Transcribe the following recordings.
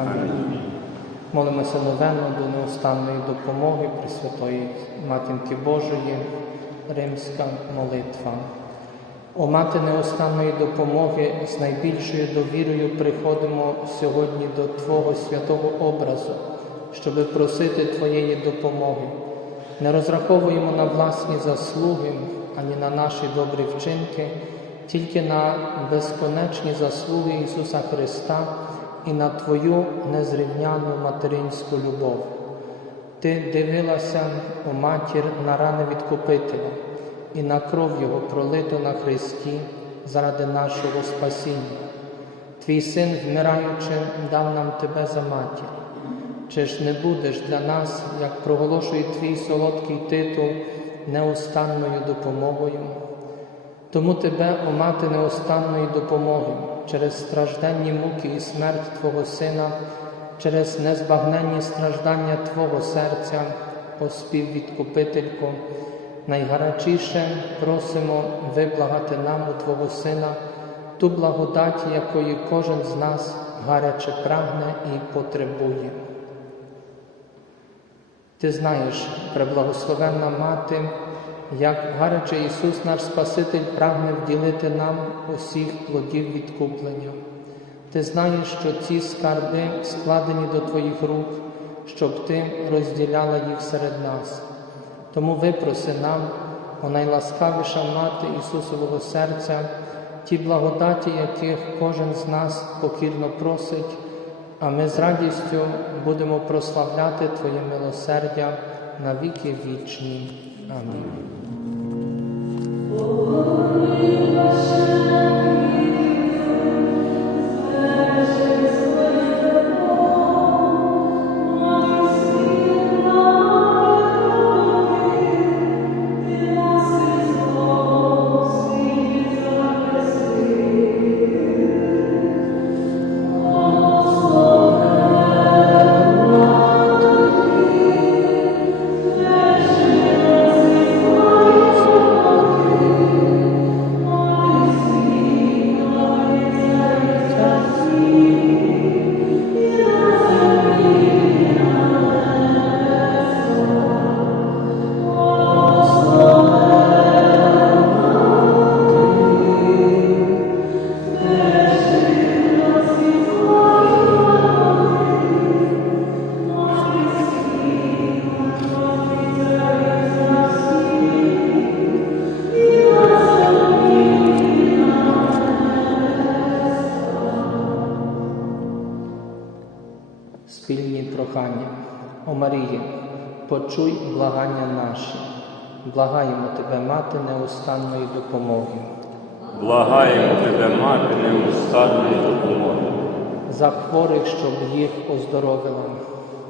Амінь. Молимося новенно до неустанної допомоги Пресвятої Матінки Божої, Римська молитва. О мати неустанної допомоги, з найбільшою довірою приходимо сьогодні до Твого святого образу, щоби просити Твоєї допомоги. Не розраховуємо на власні заслуги, ані на наші добрі вчинки, тільки на безконечні заслуги Ісуса Христа і на Твою незрівняну материнську любов. Ти дивилася, о матір, на рани відкупителя і на кров Його пролиту на Христі заради нашого спасіння. Твій син, вмираючи, дав нам тебе за матір. Чи ж не будеш для нас, як проголошує твій солодкий титул, неустанною допомогою? Тому тебе, о мати неустанної допомоги, через стражденні муки і смерть Твого Сина, через незбагненні страждання Твого серця, о співвідкупителько, найгарячіше просимо виблагати нам у Твого Сина ту благодать, якої кожен з нас гаряче прагне і потребує. Ти знаєш, преблагословенна мати, як гаряче Ісус, наш Спаситель, прагне вділити нам усіх плодів відкуплення. Ти знаєш, що ці скарби складені до Твоїх рук, щоб Ти розділяла їх серед нас. Тому випроси нам, о найласкавіша мати Ісусового серця, ті благодаті, яких кожен з нас покірно просить, а ми з радістю будемо прославляти Твоє милосердя на віки вічні. Амінь. О Марії, почуй благання наші, благаємо Тебе, мати неустанної допомоги, Благаємо тебе, мати неустанної допомоги. за хворих, щоб їх оздоровила,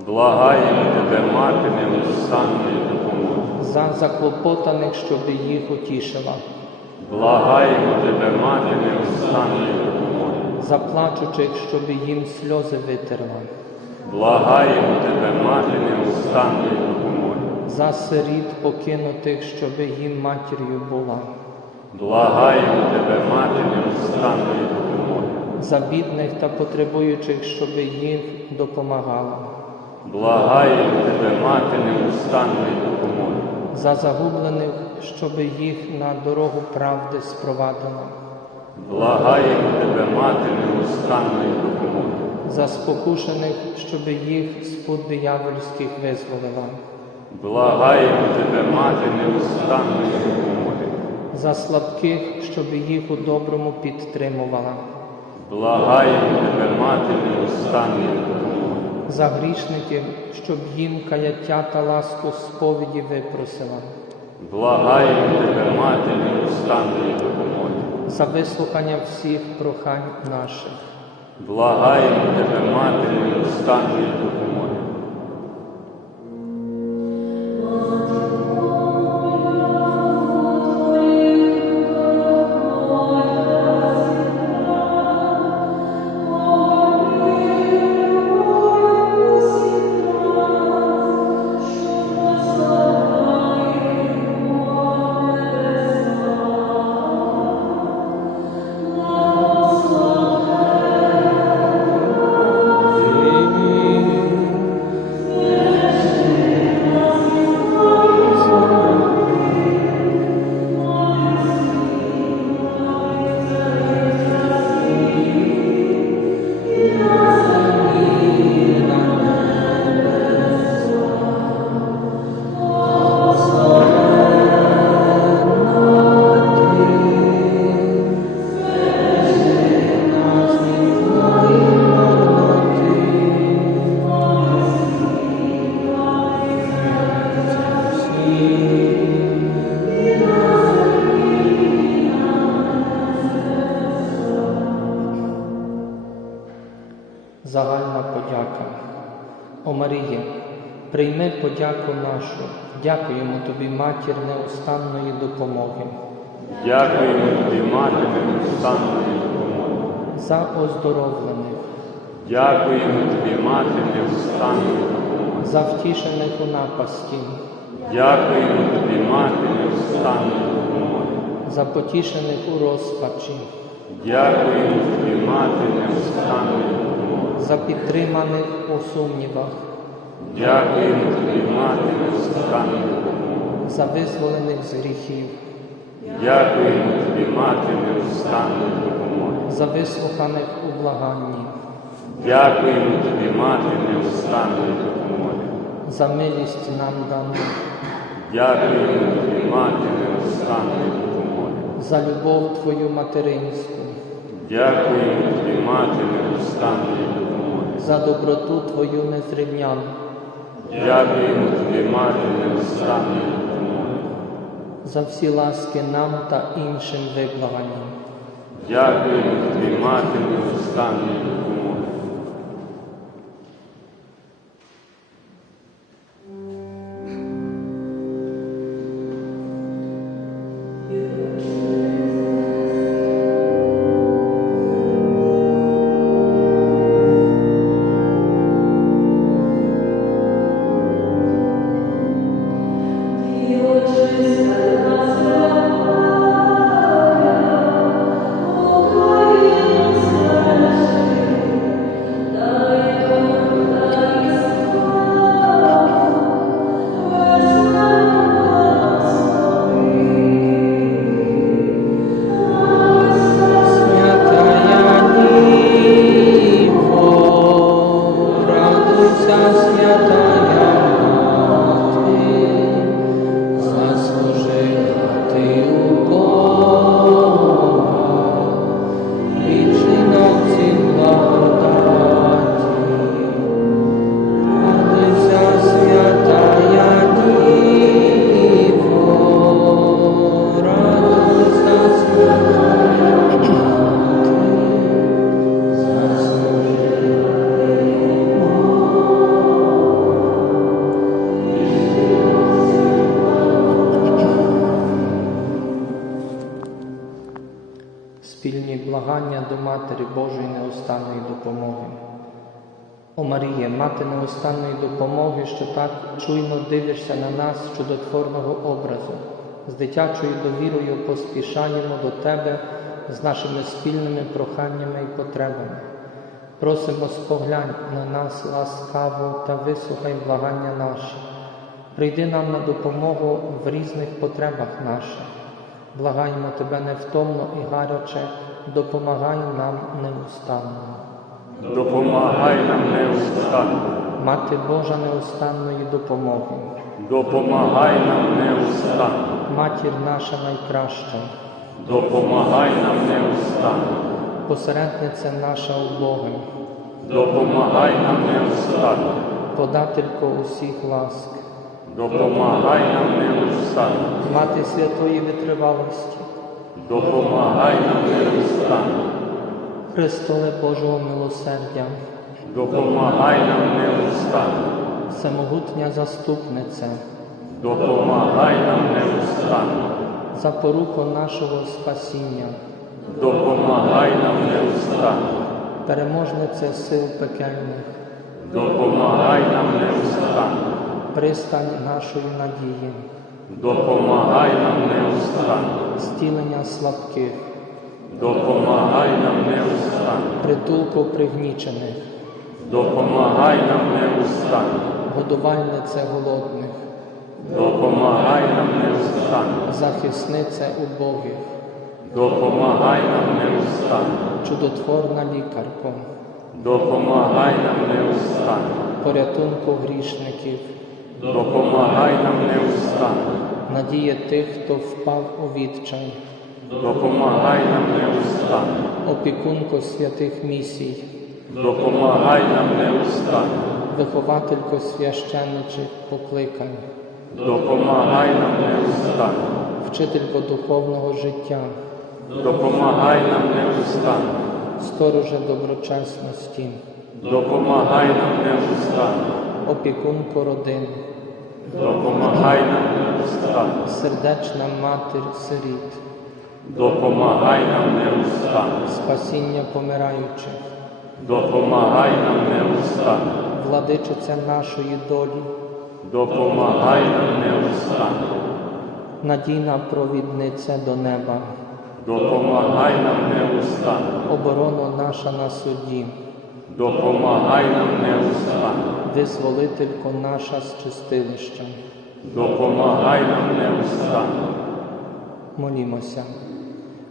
Благаємо тебе, мати неустанної допомоги. за заклопотаних, щоб їх утішила, Благаємо тебе, мати неустанної допомоги. за плачучих, щоб їм сльози витерла, Благаємо тебе, мати неустанної допомоги. за сиріт покинутих, щоб їм матір'ю була, Благаємо тебе, мати неустанної допомоги. за бідних та потребуючих, щоб їм допомагала. Благаємо тебе, мати неустанної допомоги. за загублених, щоб їх на дорогу правди спровадила, Благаємо тебе, мати неустанної допомоги. За спокушених, щоб їх з пут диявольських визволила, Благаємо тебе, мати неустанної допомоги. за слабких, щоб їх у доброму підтримувала, Благаємо тебе, мати неустанної допомоги. за грішників, щоб їм каяття та ласку сповіді випросила, Благаємо тебе, мати неустанної допомоги. за вислухання всіх прохань наших. Благаємо тебе, мати неустанної подяку нашу, дякуємо тобі, матір неустанної допомоги, Дякуємо тобі, мати неустанної допомоги. за оздоровлених, Дякуємо тобі, мати неустанної допомоги. за втішених у напасті, Дякуємо тобі, мати неустанної допомоги. за потішених у розпачі, Дякуємо тобі, мати неустанної допомоги. за підтриманих у сумнівах, Дякуємо тобі, мати допомоги. за визволених з гріхів, Дякуємо тобі, мати неустанної допомоги. за вислуханих у благанні, Дякуємо тобі, мати неустанної допомоги. за милість нам дану, Дякуємо тобі, мати неустанної допомоги. за любов Твою материнську, Дякуємо тобі, мати неустанної допомоги. за доброту Твою незрівняну, Дякуємо тобі, мати неустанної допомоги. за всі ласки нам та іншим виблаганням, Дякуємо тобі, мати неустанної неостанної допомоги, що так чуйно дивишся на нас чудотворного образу, з дитячою довірою поспішаємо до Тебе з нашими спільними проханнями і потребами. Просимо споглянь на нас ласкаво та вислухай благання наші. Прийди нам на допомогу в різних потребах наших. Благаємо Тебе невтомно і гаряче, допомагай нам неустанно. Допомагай нам неустанно. Мати Божа неустанної допомоги, Допомагай нам неустанно. матір наша найкраща, Допомагай нам неустанно. посередниця наша у Бога, Допомагай нам неустанно. подателько усіх ласк, Допомагай нам неустанно. мати святої витривалості, Допомагай нам неустанно. Христове Божого милосердя, Допомагай нам неустанно. всемогутня заступниця, Допомагай нам неустанно. запоруко нашого спасіння, Допомагай нам неустанно. переможниця сил пекельних, Допомагай нам неустанно. пристань нашої надії, Допомагай нам неустанно. стілення слабких, Допомагай нам неустанно. притулку пригнічених, Допомагай нам неустанно. годувальниця голодних, Допомагай нам неустанно. захисниця убогих, Допомагай нам неустанно. чудотворна лікарко, Допомагай нам неустанно. порятунку грішників, Допомагай нам неустанно. надія тих, хто впав у відчай, Допомагай нам неустанно. опікунко святих місій, Допомагай нам неустанно. вихователько священичих покликань, Допомагай нам неустанно. вчителько духовного життя, Допомагай нам неустанно. стороже доброчесності, Допомагай нам неустанно. опікунко родин, допомагай нам неустанно, сердечна матір сиріт, допомагай нам неустанно, спасіння помираючих, допомагай нам неустанно, владичиця нашої долі, допомагай нам неустанно, надійна провідниця до неба, допомагай нам неустанно, оборона наша на суді, допомагай нам неустанно, визволителько наша з чистилища. допомагай нам неустанно, Молімося.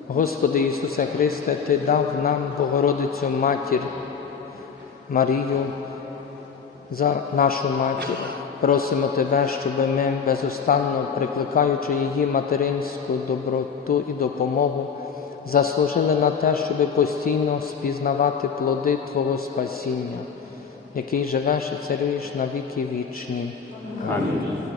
Господи Ісусе Христе, Ти дав нам Богородицю Матір Марію за нашу матір. Просимо Тебе, щоб ми безустанно, прикликаючи її материнську доброту і допомогу, заслужили на те, щоб постійно спізнавати плоди Твого спасіння, який живеш і царюєш на віки вічні. Амінь.